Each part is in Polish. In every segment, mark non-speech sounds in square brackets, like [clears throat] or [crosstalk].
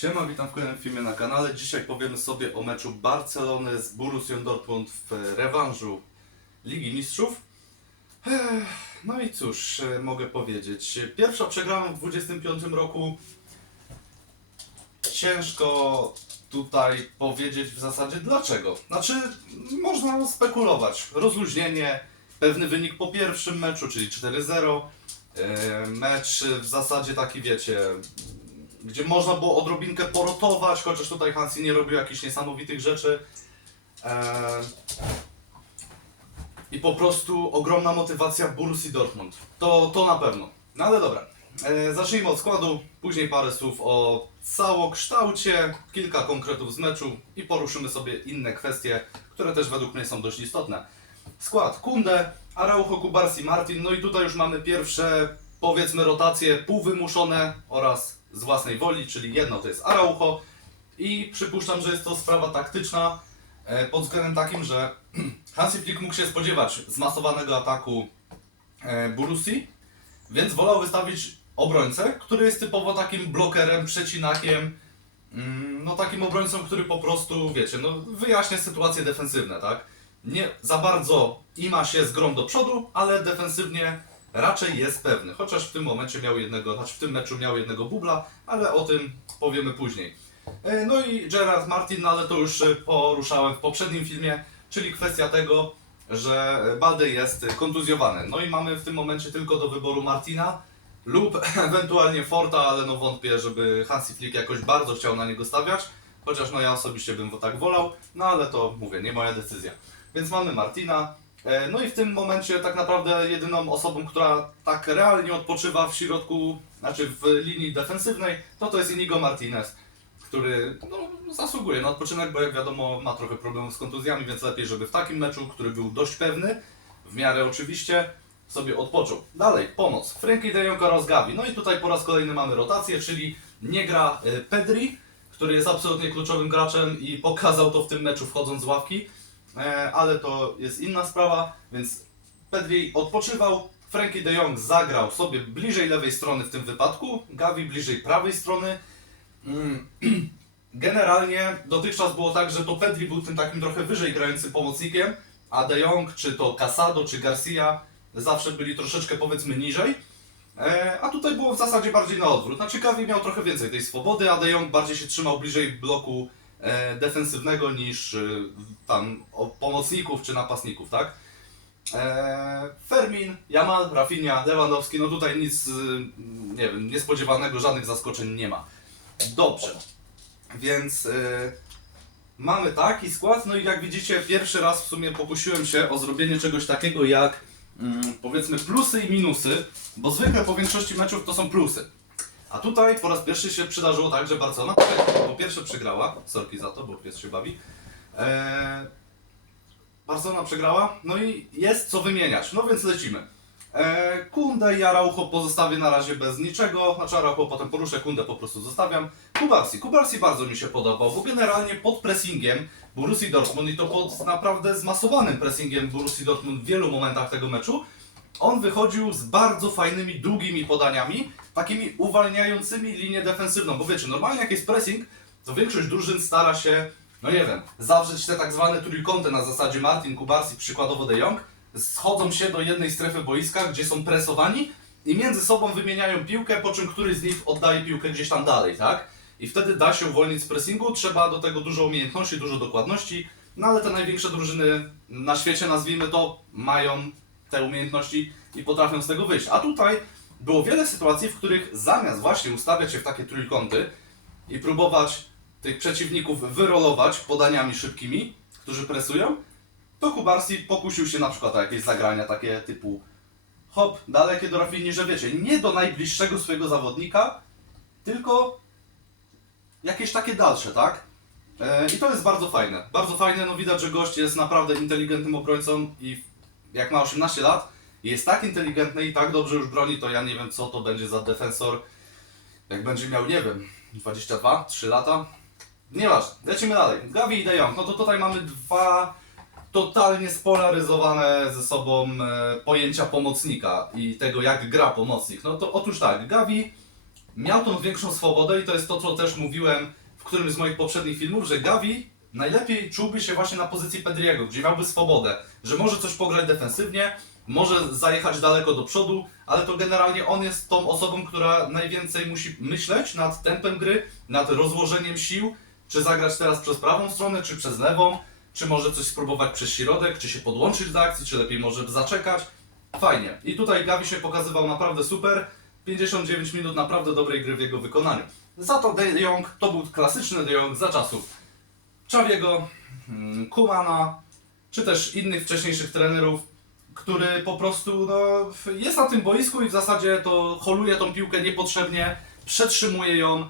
Siema, witam w kolejnym filmie na kanale. Dzisiaj powiemy sobie o meczu Barcelony z Borussią Dortmund w rewanżu Ligi Mistrzów. No i cóż, e, mogę powiedzieć. Pierwsza przegrana w 25 roku. Ciężko tutaj powiedzieć w zasadzie dlaczego. Znaczy, można spekulować. Rozluźnienie, pewny wynik po pierwszym meczu, czyli 4-0. E, Mecz w zasadzie taki, wiecie, gdzie można było odrobinkę porotować, chociaż tutaj Hansi nie robił jakichś niesamowitych rzeczy. Eee, I po prostu ogromna motywacja Borussii Dortmund. To, to na pewno. No ale dobra. Eee, zacznijmy od składu, później parę słów o całokształcie, kilka konkretów z meczu i poruszymy sobie inne kwestie, które też według mnie są dość istotne. Skład Kunde, Araujo, Kubarsi, Martin, no i tutaj już mamy pierwsze powiedzmy rotacje półwymuszone oraz z własnej woli, czyli jedno to jest Araujo i przypuszczam, że jest to sprawa taktyczna e, pod względem takim, że [clears throat] Hansi Flick mógł się spodziewać zmasowanego ataku e, Borussi, więc wolał wystawić obrońcę, który jest typowo takim blokerem, przecinakiem, mm, no takim obrońcą, który po prostu, wiecie, no wyjaśnia sytuacje defensywne, tak? Nie za bardzo ima się z grą do przodu, ale defensywnie raczej jest pewny. Chociaż w tym momencie miał jednego, znaczy w tym meczu miał jednego bubla, ale o tym powiemy później. E, No i Gerard Martin, no ale to już e, poruszałem w poprzednim filmie, czyli kwestia tego, że Balde jest kontuzjowany. No i mamy w tym momencie tylko do wyboru Martina lub [laughs] ewentualnie Forta, ale no wątpię, żeby Hansi Flick jakoś bardzo chciał na niego stawiać, chociaż no ja osobiście bym tak wolał, no ale to mówię, nie moja decyzja. Więc mamy Martina, No i w tym momencie tak naprawdę jedyną osobą, która tak realnie odpoczywa w środku, znaczy w linii defensywnej, to to jest Inigo Martinez, który no, zasługuje na odpoczynek, bo jak wiadomo ma trochę problemów z kontuzjami, więc lepiej, żeby w takim meczu, który był dość pewny, w miarę oczywiście, sobie odpoczął. Dalej, pomoc. Frankie de Jong oraz Gavi. No i tutaj po raz kolejny mamy rotację, czyli nie gra e, Pedri, który jest absolutnie kluczowym graczem i pokazał to w tym meczu wchodząc z ławki. E, ale to jest inna sprawa, więc Pedri odpoczywał, Frankie de Jong zagrał sobie bliżej lewej strony w tym wypadku, Gavi bliżej prawej strony. Mm, [clears throat] Generalnie dotychczas było tak, że to Pedri był tym takim trochę wyżej grającym pomocnikiem, a de Jong, czy to Casado, czy Garcia zawsze byli troszeczkę powiedzmy niżej. E, A tutaj było w zasadzie bardziej na odwrót. Znaczy Gavi miał trochę więcej tej swobody, a de Jong bardziej się trzymał bliżej bloku defensywnego niż e, tam pomocników czy napastników, tak? E, Fermin, Jamal, Rafinha, Lewandowski, no tutaj nic, e, nie wiem, niespodziewanego, żadnych zaskoczeń nie ma. Dobrze, więc e, mamy taki skład, no i jak widzicie, pierwszy raz w sumie pokusiłem się o zrobienie czegoś takiego jak mm, powiedzmy plusy i minusy, bo zwykle po większości meczów to są plusy. A tutaj po raz pierwszy się przydarzyło tak, że Barcelona po pierwsze przegrała, sorki za to, bo pies się bawi. Eee, Barcelona przegrała, no i jest co wymieniać, no więc lecimy. Eee, Kunde i Araujo pozostawię na razie bez niczego, znaczy Araujo potem poruszę, Kunde po prostu zostawiam. Kubarsi, Kubarsi bardzo mi się podobał, bo generalnie pod pressingiem Borussii Dortmund i to pod naprawdę zmasowanym pressingiem Borussii Dortmund w wielu momentach tego meczu, on wychodził z bardzo fajnymi, długimi podaniami, takimi uwalniającymi linię defensywną, bo wiecie, normalnie jak jest pressing, to większość drużyn stara się, no nie wiem, zawrzeć te tak zwane trójkąty na zasadzie Martin, Kubarsi, przykładowo De Jong, schodzą się do jednej strefy boiska, gdzie są presowani i między sobą wymieniają piłkę, po czym któryś z nich oddaje piłkę gdzieś tam dalej, tak? I wtedy da się uwolnić z pressingu, trzeba do tego dużo umiejętności, dużo dokładności, no ale te największe drużyny na świecie, nazwijmy to, mają te umiejętności i potrafią z tego wyjść. A tutaj było wiele sytuacji, w których zamiast właśnie ustawiać się w takie trójkąty i próbować tych przeciwników wyrolować podaniami szybkimi, którzy presują, to Kubarsi pokusił się na przykład o jakieś zagrania takie typu hop, dalekie do Rafini, że wiecie, nie do najbliższego swojego zawodnika, tylko jakieś takie dalsze, tak? E, I to jest bardzo fajne. Bardzo fajne, no widać, że gość jest naprawdę inteligentnym obrońcą i jak ma 18 lat, jest tak inteligentny i tak dobrze już broni, to ja nie wiem co to będzie za defensor, jak będzie miał, nie wiem, 22, 3 lata. Nieważne, lecimy dalej. Gavi i De Jong, no to tutaj mamy dwa totalnie spolaryzowane ze sobą e, pojęcia pomocnika i tego jak gra pomocnik. No to otóż tak, Gavi miał tą większą swobodę i to jest to, co też mówiłem w którymś z moich poprzednich filmów, że Gavi najlepiej czułby się właśnie na pozycji Pedriego, gdzie miałby swobodę, że może coś pograć defensywnie, może zajechać daleko do przodu, ale to generalnie on jest tą osobą, która najwięcej musi myśleć nad tempem gry, nad rozłożeniem sił, czy zagrać teraz przez prawą stronę, czy przez lewą, czy może coś spróbować przez środek, czy się podłączyć do akcji, czy lepiej może zaczekać. Fajnie. I tutaj Gavi się pokazywał naprawdę super. 59 minut naprawdę dobrej gry w jego wykonaniu. Za to De Jong to był klasyczny De Jong za czasów Czawiego, mm, Kumana, czy też innych wcześniejszych trenerów, który po prostu no, jest na tym boisku i w zasadzie to holuje tą piłkę niepotrzebnie, przetrzymuje ją,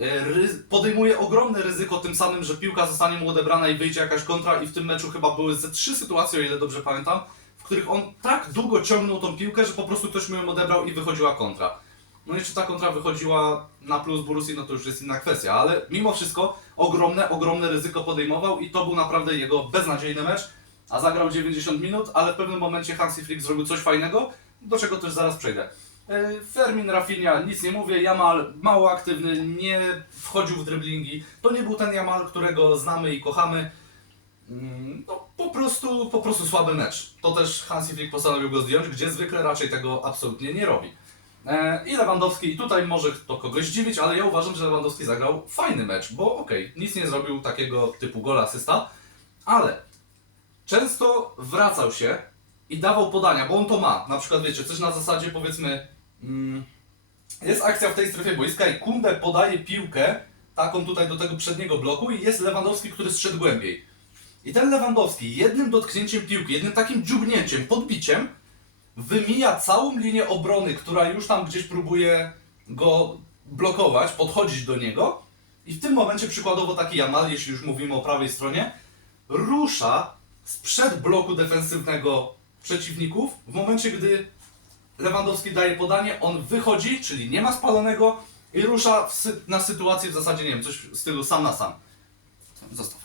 e, podejmuje ogromne ryzyko tym samym, że piłka zostanie mu odebrana i wyjdzie jakaś kontra i w tym meczu chyba były ze trzy sytuacje, o ile dobrze pamiętam, w których on tak długo ciągnął tą piłkę, że po prostu ktoś mu ją odebrał i wychodziła kontra. No czy ta kontra wychodziła na plus Borussii, no to już jest inna kwestia, ale mimo wszystko ogromne, ogromne ryzyko podejmował i to był naprawdę jego beznadziejny mecz, a zagrał 90 minut, ale w pewnym momencie Hansi Flick zrobił coś fajnego, do czego też zaraz przejdę. E, Fermin, Rafinha, nic nie mówię, Jamal mało aktywny, nie wchodził w driblingi, to nie był ten Jamal, którego znamy i kochamy, Mm, no, po prostu, po prostu słaby mecz. To też Hansi Flick postanowił go zdjąć, gdzie zwykle raczej tego absolutnie nie robi. E, I Lewandowski, tutaj może to kogoś zdziwić, ale ja uważam, że Lewandowski zagrał fajny mecz, bo okej, nic nie zrobił takiego typu gola asysta, ale często wracał się i dawał podania, bo on to ma. Na przykład wiecie, coś na zasadzie powiedzmy, mm, jest akcja w tej strefie boiska i Kunde podaje piłkę taką tutaj do tego przedniego bloku i jest Lewandowski, który strzedł głębiej. I ten Lewandowski jednym dotknięciem piłki, jednym takim dziubnięciem, podbiciem wymija całą linię obrony, która już tam gdzieś próbuje go blokować, podchodzić do niego i w tym momencie przykładowo taki Jamal, jeśli już mówimy o prawej stronie, rusza sprzed bloku defensywnego przeciwników w momencie, gdy Lewandowski daje podanie, on wychodzi, czyli nie ma spalonego i rusza sy- na sytuację w zasadzie, nie wiem, coś w stylu sam na sam. Zostaw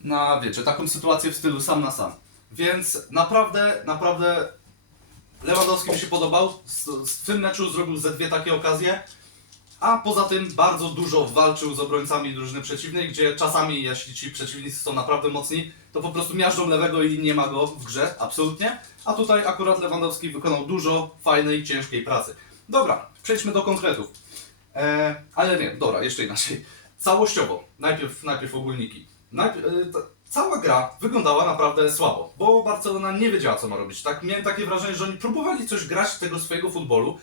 na, wiecie, taką sytuację w stylu sam na sam. Więc naprawdę, naprawdę Lewandowski mi się podobał. Z- z- tym meczu zrobił ze dwie takie okazje. A poza tym bardzo dużo walczył z obrońcami drużyny przeciwnej, gdzie czasami, jeśli ci przeciwnicy są naprawdę mocni, to po prostu miażdżą lewego i nie ma go w grze, absolutnie. A tutaj akurat Lewandowski wykonał dużo fajnej, ciężkiej pracy. Dobra, przejdźmy do konkretów. E, ale nie, dobra, jeszcze inaczej. Całościowo, najpierw, najpierw ogólniki. Najpierw, e, cała gra wyglądała naprawdę słabo, bo Barcelona nie wiedziała, co ma robić. Tak, miałem takie wrażenie, że oni próbowali coś grać tego swojego futbolu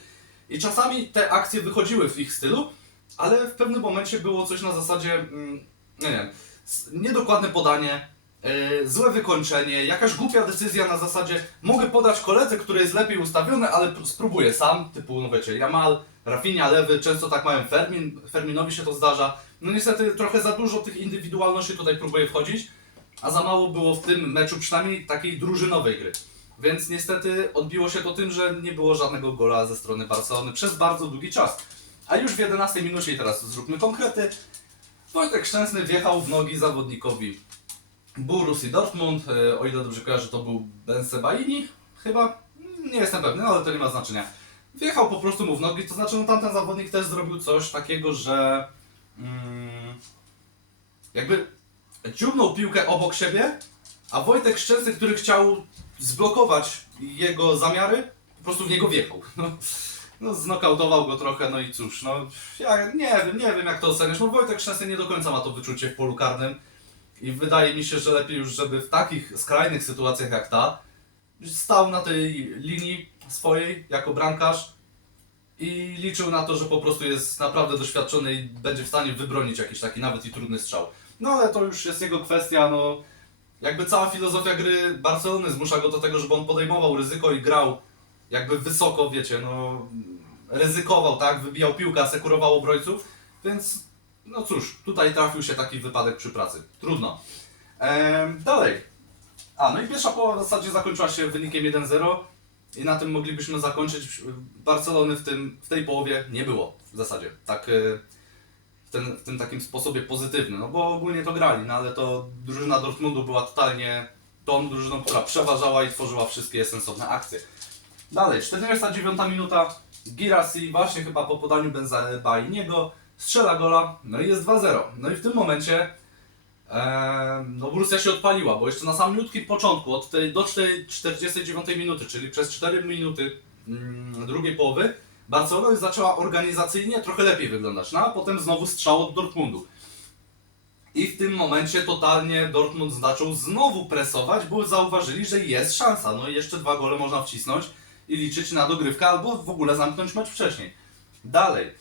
i czasami te akcje wychodziły w ich stylu, ale w pewnym momencie było coś na zasadzie, mm, nie wiem, niedokładne podanie, e, złe wykończenie, jakaś głupia decyzja na zasadzie mogę podać koledze, który jest lepiej ustawiony, ale spróbuję sam, typu, no wiecie, Jamal, Rafinha, Lewy, często tak mają Fermin, Ferminowi się to zdarza. No niestety trochę za dużo tych indywidualności tutaj próbuje wchodzić, a za mało było w tym meczu przynajmniej takiej drużynowej gry. Więc niestety odbiło się to tym, że nie było żadnego gola ze strony Barcelony przez bardzo długi czas. A już w 11 minucie i teraz zróbmy konkrety. Wojtek Szczęsny wjechał w nogi zawodnikowi Borussia Dortmund, e, o ile dobrze kojarzę, to był Ben Sebaini, chyba, nie jestem pewny, ale to nie ma znaczenia. Wjechał po prostu mu w nogi, to znaczy no, tamten zawodnik też zrobił coś takiego, że mm, jakby dziubnął piłkę obok siebie, a Wojtek Szczęsny, który chciał zblokować jego zamiary, po prostu w niego wjechał. [laughs] No, no znokautował go trochę, no i cóż, no ja nie wiem, nie wiem jak to oceniasz, no Wojtek Szczęsny nie do końca ma to wyczucie w polu karnym i wydaje mi się, że lepiej już, żeby w takich skrajnych sytuacjach jak ta stał na tej linii swojej jako bramkarz i liczył na to, że po prostu jest naprawdę doświadczony i będzie w stanie wybronić jakiś taki nawet i trudny strzał. No ale to już jest jego kwestia, no jakby cała filozofia gry Barcelony zmusza go do tego, żeby on podejmował ryzyko i grał jakby wysoko, wiecie, no ryzykował, tak, wybijał piłkę, asekurował obrońców, więc no cóż, tutaj trafił się taki wypadek przy pracy. Trudno. Ehm, dalej. A, no i pierwsza połowa w zasadzie zakończyła się wynikiem 1-0 i na tym moglibyśmy zakończyć. Barcelony w, tym, w tej połowie nie było w zasadzie. Tak, w, ten, w tym takim sposobie pozytywnym, no bo ogólnie to grali, no ale to drużyna Dortmundu była totalnie tą drużyną, która przeważała i tworzyła wszystkie sensowne akcje. Dalej, 49 minuta. Girassi właśnie chyba po podaniu Benzabainiego strzela gola, no i jest 2-0. No i w tym momencie no Borussia się odpaliła, bo jeszcze na samiutkim początku, od tej do tej 49 minuty, czyli przez 4 minuty mm, drugiej połowy, Barcelona już zaczęła organizacyjnie trochę lepiej wyglądać, no a potem znowu strzał od Dortmundu. I w tym momencie totalnie Dortmund zaczął znowu presować, bo zauważyli, że jest szansa. No i jeszcze dwa gole można wcisnąć i liczyć na dogrywkę albo w ogóle zamknąć mecz wcześniej. Dalej.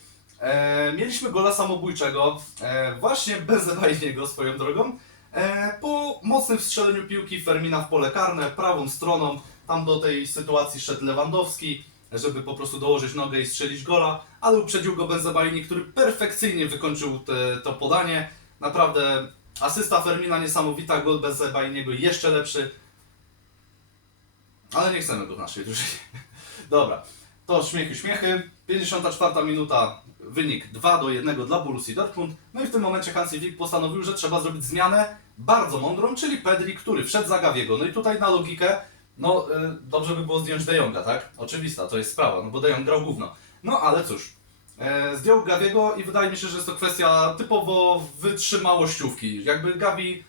E, mieliśmy gola samobójczego, e, właśnie bez Zebajniego swoją drogą. E, po mocnym strzeleniu piłki Fermina w pole karne, prawą stroną, tam do tej sytuacji szedł Lewandowski, żeby po prostu dołożyć nogę i strzelić gola, ale uprzedził go Benzebajni, który perfekcyjnie wykończył te, to podanie. Naprawdę asysta Fermina niesamowita, gol Benzebajniego jeszcze lepszy. Ale nie chcemy go w naszej drużynie. [laughs] Dobra, to śmiechy, śmiechy. 54 minuta, wynik 2 do 1 dla Borussii Dortmund. No i w tym momencie Hansi Flick postanowił, że trzeba zrobić zmianę bardzo mądrą, czyli Pedri, który wszedł za Gaviego. No i tutaj na logikę, no y, dobrze by było zdjąć De Jonga, tak? Oczywista, to jest sprawa, no bo De Jong grał gówno. No ale cóż, e, zdjął Gaviego i wydaje mi się, że jest to kwestia typowo wytrzymałościówki. Jakby Gavi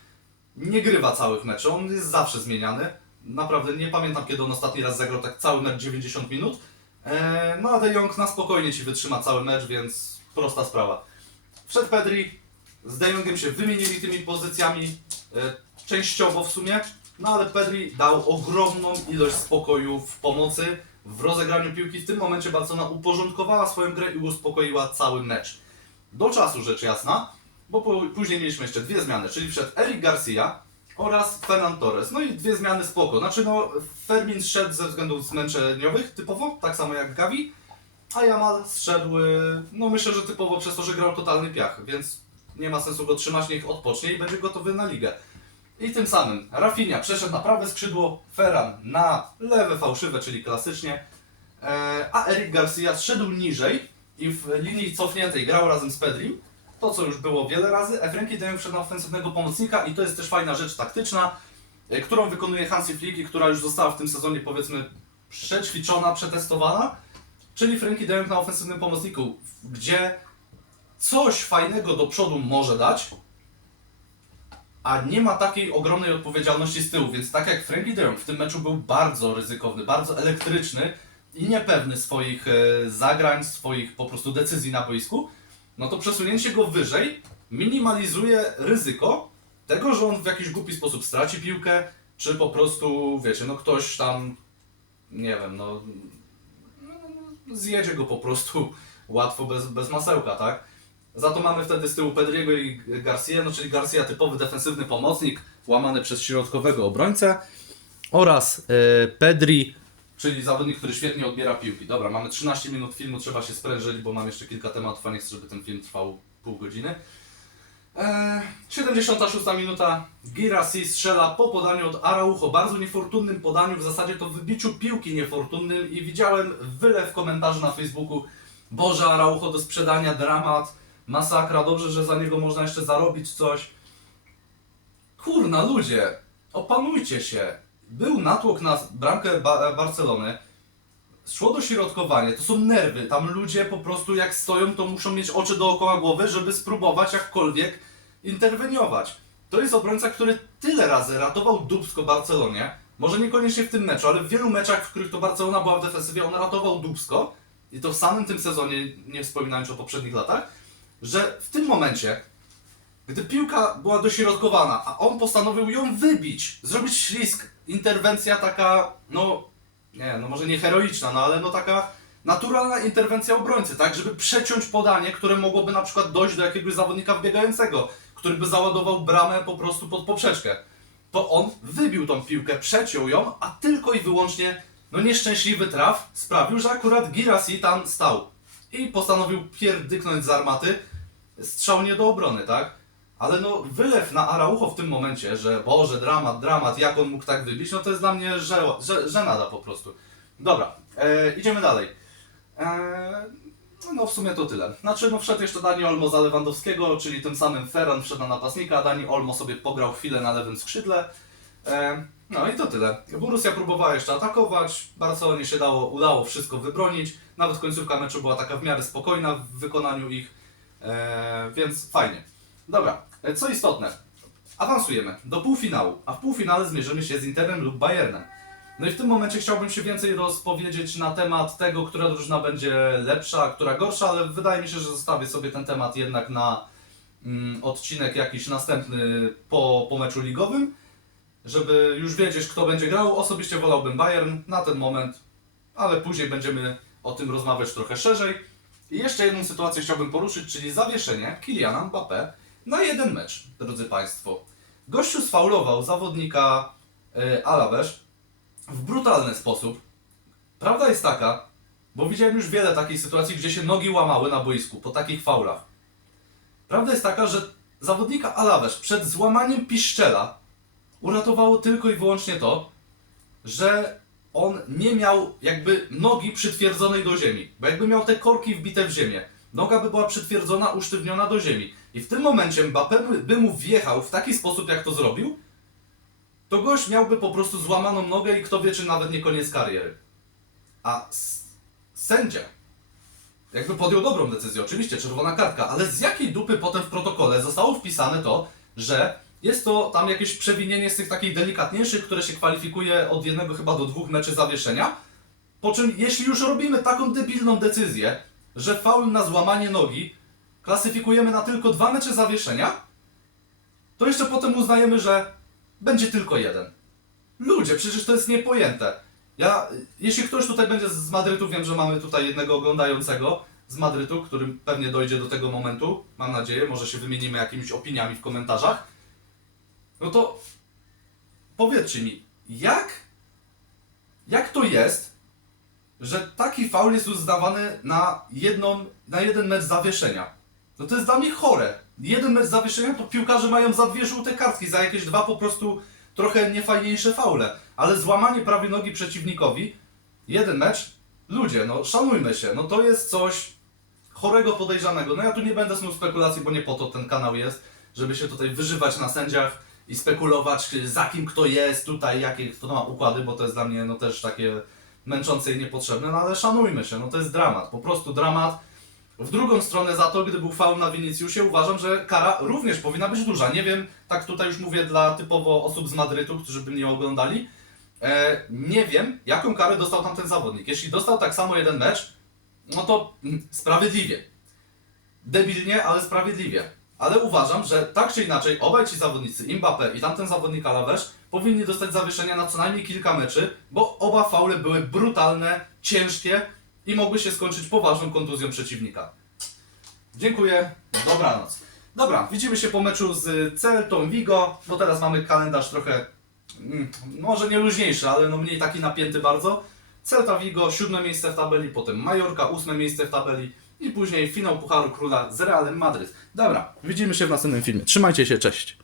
nie grywa całych meczów, on jest zawsze zmieniany. Naprawdę nie pamiętam kiedy on ostatni raz zagrał tak cały mecz 90 minut. E, no a De Jong na spokojnie ci wytrzyma cały mecz, więc prosta sprawa. Wszedł Pedri, z De Jongiem się wymienili tymi pozycjami, e, częściowo w sumie, no ale Pedri dał ogromną ilość spokoju w pomocy, w rozegraniu piłki. W tym momencie Barcelona uporządkowała swoją grę i uspokoiła cały mecz. Do czasu rzecz jasna, bo później mieliśmy jeszcze dwie zmiany, czyli wszedł Eric Garcia oraz Ferran Torres. No i dwie zmiany spoko. Znaczy no, Fermin zszedł ze względów zmęczeniowych, typowo, tak samo jak Gavi, a Jamal zszedł, y, no myślę, że typowo przez to, że grał totalny piach, więc nie ma sensu go trzymać, niech odpocznie i będzie gotowy na ligę. I tym samym Rafinha przeszedł na prawe skrzydło, Ferran na lewe fałszywe, czyli klasycznie, e, a Eric Garcia zszedł niżej i w linii cofniętej grał razem z Pedrim, to co już było wiele razy, Efrenki dają wszedł na ofensywnego pomocnika i to jest też fajna rzecz taktyczna, e, którą wykonuje Hansi Flick która już została w tym sezonie powiedzmy przećwiczona, przetestowana, czyli Frankie Dejong na ofensywnym pomocniku, gdzie coś fajnego do przodu może dać, a nie ma takiej ogromnej odpowiedzialności z tyłu, więc tak jak Frankie de Jong w tym meczu był bardzo ryzykowny, bardzo elektryczny i niepewny swoich e, zagrań, swoich po prostu decyzji na boisku, no to przesunięcie go wyżej minimalizuje ryzyko tego, że on w jakiś głupi sposób straci piłkę, czy po prostu, wiecie, no ktoś tam, nie wiem, no, no zjedzie go po prostu łatwo bez, bez masełka, tak? Za to mamy wtedy z tyłu Pedriego i Garcia, no czyli Garcia typowy defensywny pomocnik, łamany przez środkowego obrońcę oraz e, Pedri, czyli zawodnik, który świetnie odbiera piłki. Dobra, mamy 13 minut filmu, trzeba się sprężyć, bo mam jeszcze kilka tematów, a nie chcę, żeby ten film trwał pół godziny. E, 76 minuta, Girassi strzela po podaniu od Araujo, bardzo niefortunnym podaniu, w zasadzie to wybiciu piłki niefortunnym i widziałem wylew komentarzy na Facebooku, Boże Araujo do sprzedania, dramat, masakra, dobrze, że za niego można jeszcze zarobić coś. Kurna, ludzie, opanujcie się. Był natłok na bramkę ba Barcelony, szło dośrodkowanie, to są nerwy, tam ludzie po prostu jak stoją, to muszą mieć oczy dookoła głowy, żeby spróbować jakkolwiek interweniować. To jest obrońca, który tyle razy ratował dubsko Barcelonie, może niekoniecznie w tym meczu, ale w wielu meczach, w których to Barcelona była w defensywie, on ratował dubsko i to w samym tym sezonie, nie wspominając o poprzednich latach, że w tym momencie, gdy piłka była dośrodkowana, a on postanowił ją wybić, zrobić ślisk, interwencja taka, no, nie, no może nie heroiczna, no ale no taka naturalna interwencja obrońcy, tak, żeby przeciąć podanie, które mogłoby na przykład dojść do jakiegoś zawodnika wbiegającego, który by załadował bramę po prostu pod poprzeczkę. To on wybił tą piłkę, przeciął ją, a tylko i wyłącznie, no nieszczęśliwy traf sprawił, że akurat Girassi tam stał i postanowił pierdyknąć z armaty, strzał nie do obrony, tak? Ale no wylew na Araujo w tym momencie, że Boże, dramat, dramat, jak on mógł tak wybić, no to jest dla mnie że, że, żenada po prostu. Dobra, e, idziemy dalej. E, no w sumie to tyle. Znaczy no wszedł jeszcze Dani Olmo za Lewandowskiego, czyli tym samym Ferran wszedł na napastnika, a Dani Olmo sobie pograł chwilę na lewym skrzydle. E, no i to tyle. Borussia próbowała jeszcze atakować, Barcelonie się dało, udało wszystko wybronić. Nawet końcówka meczu była taka w miarę spokojna w wykonaniu ich, e, więc fajnie. Dobra, e, co istotne, awansujemy do półfinału, a w półfinale zmierzymy się z Interem lub Bayernem. No i w tym momencie chciałbym się więcej rozpowiedzieć na temat tego, która drużyna będzie lepsza, która gorsza, ale wydaje mi się, że zostawię sobie ten temat jednak na mm, odcinek jakiś następny po, po meczu ligowym, żeby już wiedzieć, kto będzie grał. Osobiście wolałbym Bayern na ten moment, ale później będziemy o tym rozmawiać trochę szerzej. I jeszcze jedną sytuację chciałbym poruszyć, czyli zawieszenie Kyliana Mbappé na jeden mecz, drodzy Państwo. Gościu sfaulował zawodnika y, w brutalny sposób. Prawda jest taka, bo widziałem już wiele takich sytuacji, gdzie się nogi łamały na boisku po takich faulach. Prawda jest taka, że zawodnika Alaves przed złamaniem piszczela uratowało tylko i wyłącznie to, że on nie miał jakby nogi przytwierdzonej do ziemi. Bo jakby miał te korki wbite w ziemię, noga by była przytwierdzona, usztywniona do ziemi. I w tym momencie Mbappé by- mu wjechał w taki sposób, jak to zrobił, to gość miałby po prostu złamaną nogę i kto wie, czy nawet nie koniec kariery. A sędzia jakby podjął dobrą decyzję, oczywiście, czerwona kartka, ale z jakiej dupy potem w protokole zostało wpisane to, że jest to tam jakieś przewinienie z tych takich delikatniejszych, które się kwalifikuje od jednego chyba do dwóch meczy zawieszenia. Po czym, jeśli już robimy taką debilną decyzję, że faul na złamanie nogi klasyfikujemy na tylko dwa mecze zawieszenia, to jeszcze potem uznajemy, że będzie tylko jeden. Ludzie, przecież to jest niepojęte. Ja, jeśli ktoś tutaj będzie z Madrytu, wiem, że mamy tutaj jednego oglądającego z Madrytu, którym pewnie dojdzie do tego momentu, mam nadzieję, może się wymienimy jakimiś opiniami w komentarzach. No to powiedzcie mi, jak, jak to jest, że taki faul jest uznawany na, jedną, na jeden mecz zawieszenia? No to jest dla mnie chore. Jeden mecz zawieszenia to piłkarze mają za dwie żółte kartki, za jakieś dwa po prostu trochę niefajniejsze faule. Ale złamanie prawej nogi przeciwnikowi, jeden mecz, ludzie, no szanujmy się, no to jest coś chorego, podejrzanego. No ja tu nie będę snuł spekulacji, bo nie po to ten kanał jest, żeby się tutaj wyżywać na sędziach i spekulować za kim kto jest tutaj, jakie kto ma układy, bo to jest dla mnie no też takie męczące i niepotrzebne, no ale szanujmy się, no to jest dramat, po prostu dramat. W drugą stronę za to, gdy był faul na Viniciusie, uważam, że kara również powinna być duża. Nie wiem, tak tutaj już mówię dla typowo osób z Madrytu, którzy by mnie oglądali. E, nie wiem, jaką karę dostał tam ten zawodnik. Jeśli dostał tak samo jeden mecz, no to mm, sprawiedliwie. Debilnie, ale sprawiedliwie. Ale uważam, że tak czy inaczej obaj ci zawodnicy, Mbappé i tamten zawodnik Alaves, powinni dostać zawieszenia na co najmniej kilka meczy, bo oba faule były brutalne, ciężkie i mogły się skończyć poważną kontuzją przeciwnika. Dziękuję, dobranoc. Dobra, widzimy się po meczu z Celtą Vigo, bo teraz mamy kalendarz trochę, mm, może nie luźniejszy, ale no mniej taki napięty bardzo. Celta Vigo, siódme miejsce w tabeli, potem Majorka, ósme miejsce w tabeli i później finał Pucharu Króla z Realem Madryt. Dobra, widzimy się w następnym filmie. Trzymajcie się, cześć.